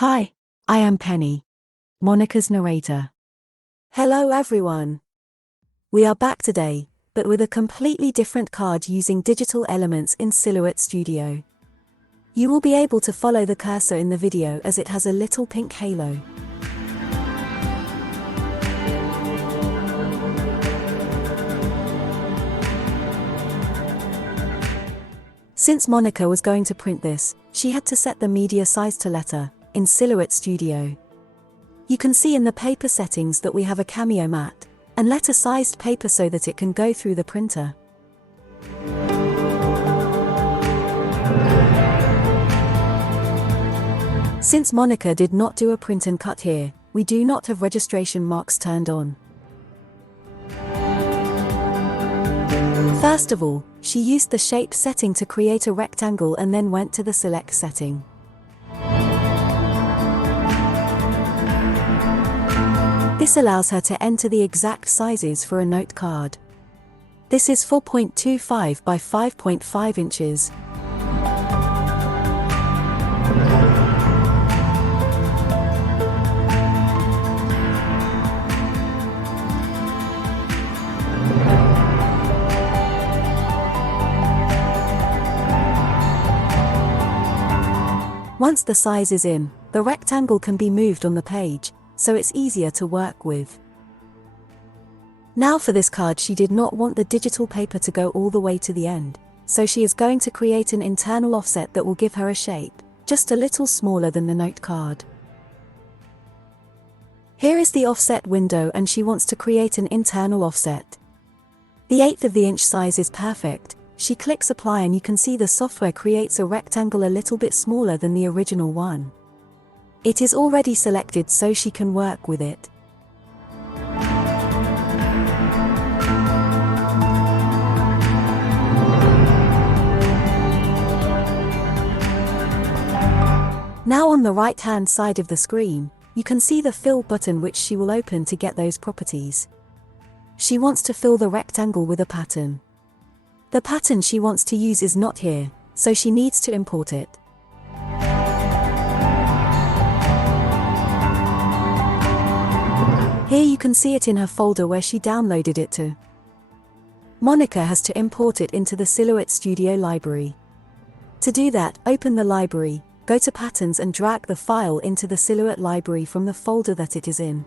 Hi, I am Penny, Monica's narrator. Hello everyone. We are back today, but with a completely different card using digital elements in Silhouette Studio. You will be able to follow the cursor in the video as it has a little pink halo. Since Monica was going to print this, she had to set the media size to letter in Silhouette Studio. You can see in the paper settings that we have a cameo matte and letter-sized paper so that it can go through the printer. Since Monica did not do a print and cut here, we do not have registration marks turned on. First of all, she used the shape setting to create a rectangle and then went to the select setting. This allows her to enter the exact sizes for a note card. This is 4.25 by 5.5 inches. Once the size is in, the rectangle can be moved on the page, so it's easier to work with. Now for this card, she did not want the digital paper to go all the way to the end, so she is going to create an internal offset that will give her a shape, just a little smaller than the note card. Here is the offset window and she wants to create an internal offset. The 1/8 of the inch size is perfect. She clicks apply and you can see the software creates a rectangle a little bit smaller than the original one. It is already selected so she can work with it. Now on the right-hand side of the screen, you can see the fill button which she will open to get those properties. She wants to fill the rectangle with a pattern. The pattern she wants to use is not here, so she needs to import it. Here you can see it in her folder where she downloaded it to. Monica has to import it into the Silhouette Studio library. To do that, open the library, go to Patterns and drag the file into the Silhouette library from the folder that it is in.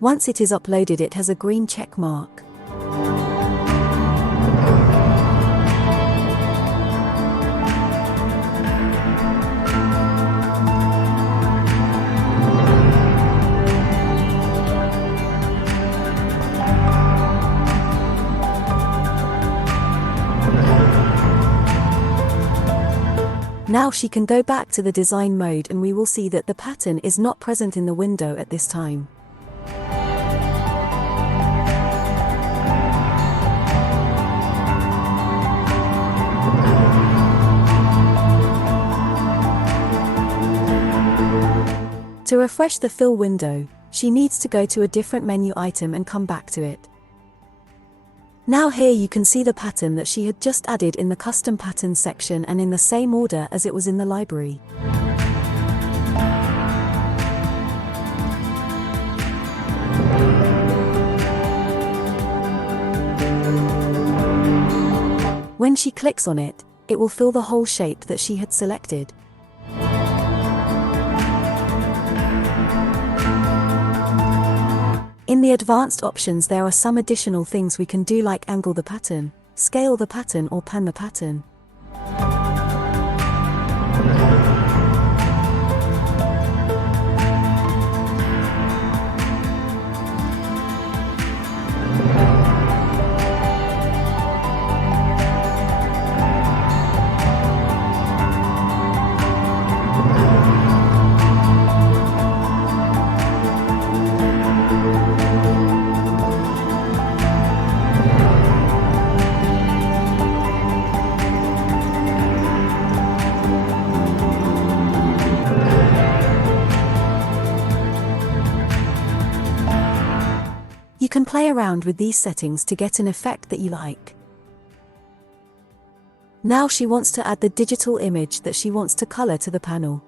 Once it is uploaded, it has a green check mark. Now she can go back to the design mode and we will see that the pattern is not present in the window at this time. To refresh the fill window, she needs to go to a different menu item and come back to it. Now here you can see the pattern that she had just added in the custom patterns section and in the same order as it was in the library. When she clicks on it, it will fill the whole shape that she had selected. In the advanced options there are some additional things we can do, like angle the pattern, scale the pattern or pan the pattern. can play around with these settings to get an effect that you like. Now she wants to add the digital image that she wants to color to the panel.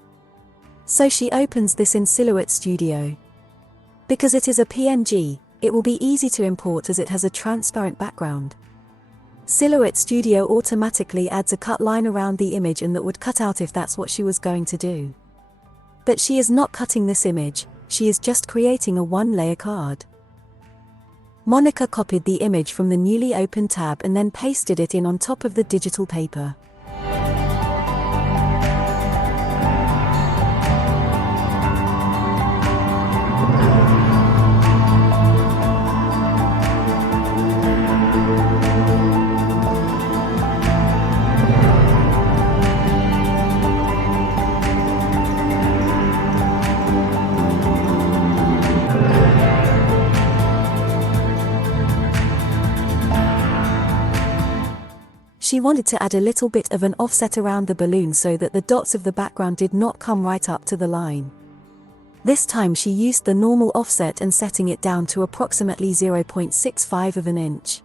So she opens this in Silhouette Studio. Because it is a PNG, it will be easy to import as it has a transparent background. Silhouette Studio automatically adds a cut line around the image and that would cut out if that's what she was going to do. But she is not cutting this image, she is just creating a one-layer card. Monica copied the image from the newly opened tab and then pasted it in on top of the digital paper. She wanted to add a little bit of an offset around the balloon so that the dots of the background did not come right up to the line. This time she used the normal offset and setting it down to approximately 0.65 of an inch.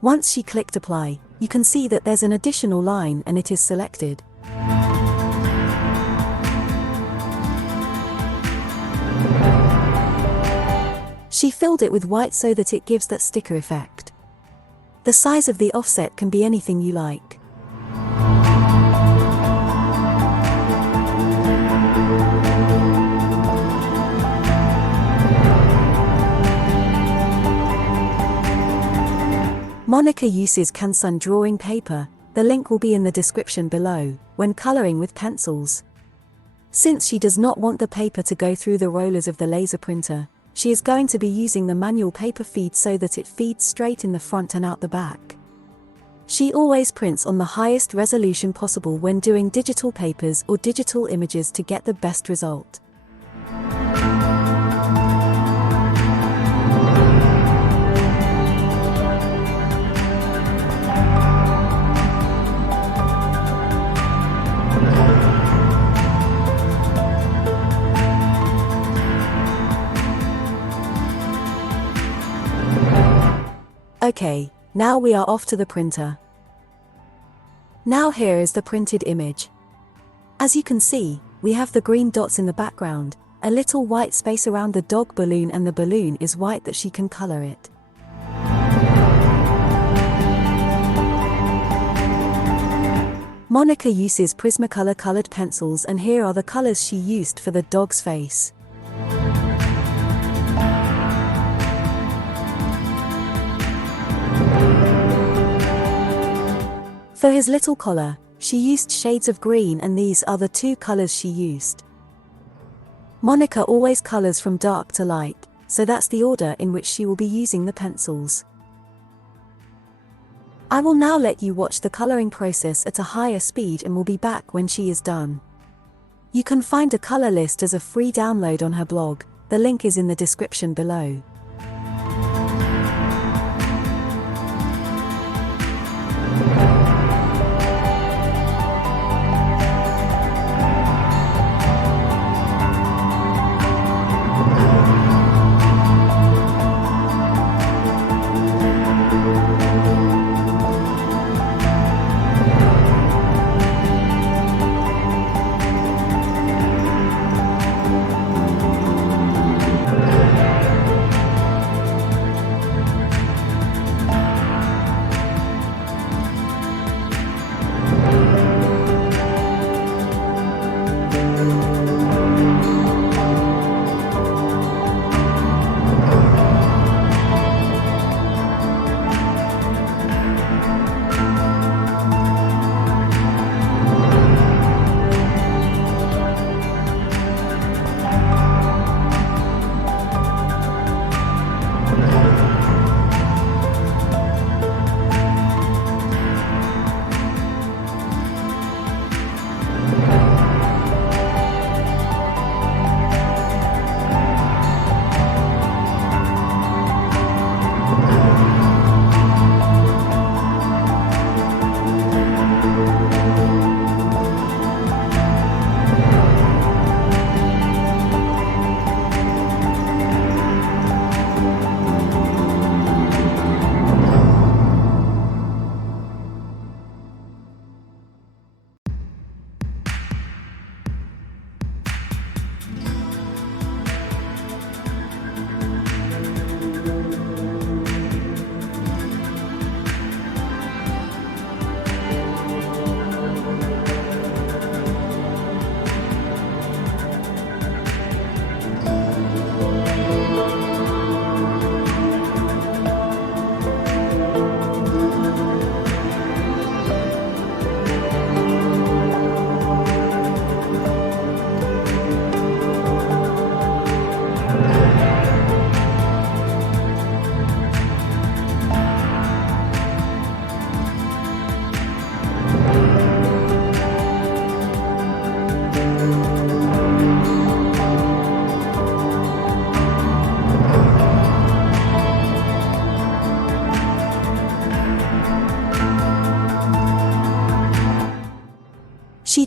Once she clicked apply, you can see that there's an additional line and it is selected. She filled it with white so that it gives that sticker effect. The size of the offset can be anything you like. Monica uses Canson drawing paper, the link will be in the description below, when coloring with pencils. Since she does not want the paper to go through the rollers of the laser printer, she is going to be using the manual paper feed so that it feeds straight in the front and out the back. She always prints on the highest resolution possible when doing digital papers or digital images to get the best result. Okay, now we are off to the printer. Now here is the printed image. As you can see, we have the green dots in the background, a little white space around the dog balloon, and the balloon is white that she can color it. Monica uses Prismacolor colored pencils, and here are the colors she used for the dog's face. For his little collar, she used shades of green, and these are the two colors she used. Monica always colors from dark to light, so that's the order in which she will be using the pencils. I will now let you watch the coloring process at a higher speed and will be back when she is done. You can find a color list as a free download on her blog, the link is in the description below.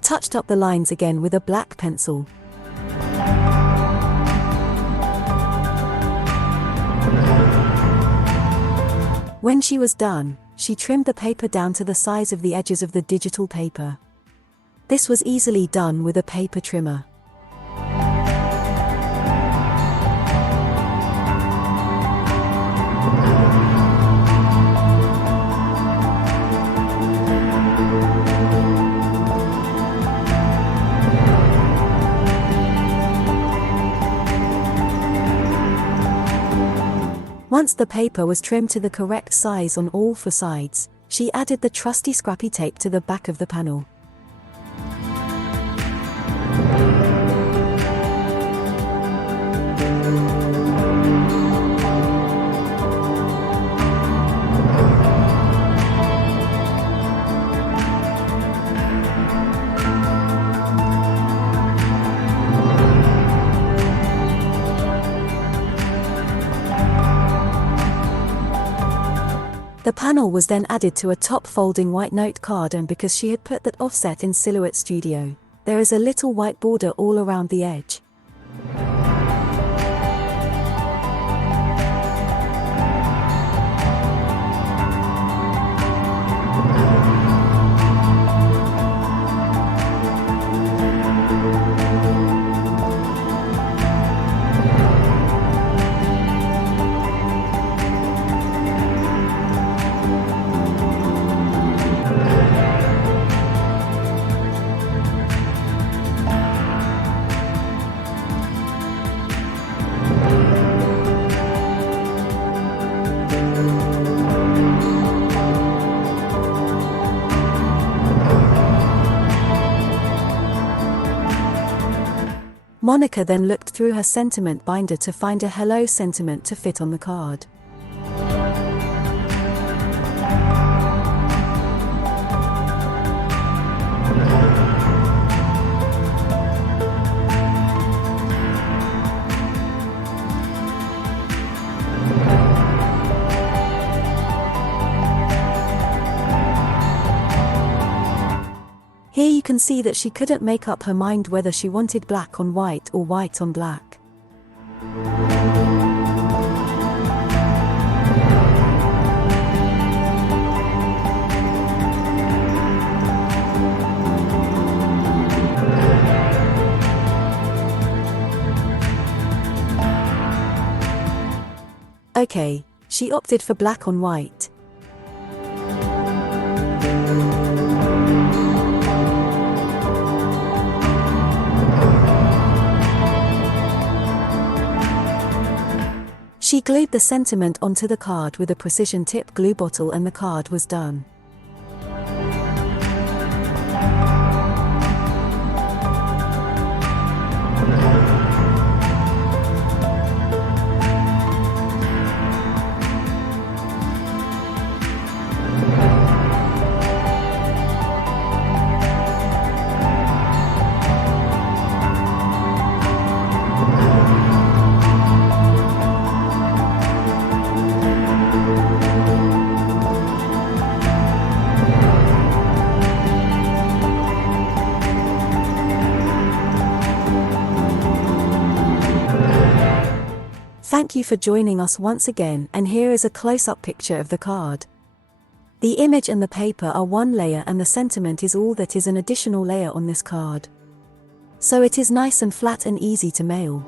touched up the lines again with a black pencil. When she was done, she trimmed the paper down to the size of the edges of the digital paper. This was easily done with a paper trimmer. Once the paper was trimmed to the correct size on all four sides, she added the trusty scrappy tape to the back of the panel. The panel was then added to a top folding white note card, and because she had put that offset in Silhouette Studio, there is a little white border all around the edge. Monica then looked through her sentiment binder to find a hello sentiment to fit on the card. Here you can see that she couldn't make up her mind whether she wanted black on white or white on black. Okay, she opted for black on white. She glued the sentiment onto the card with a precision tip glue bottle, and the card was done. Thank you for joining us once again, and here is a close-up picture of the card. The image and the paper are one layer, and the sentiment is all that is an additional layer on this card. So it is nice and flat and easy to mail.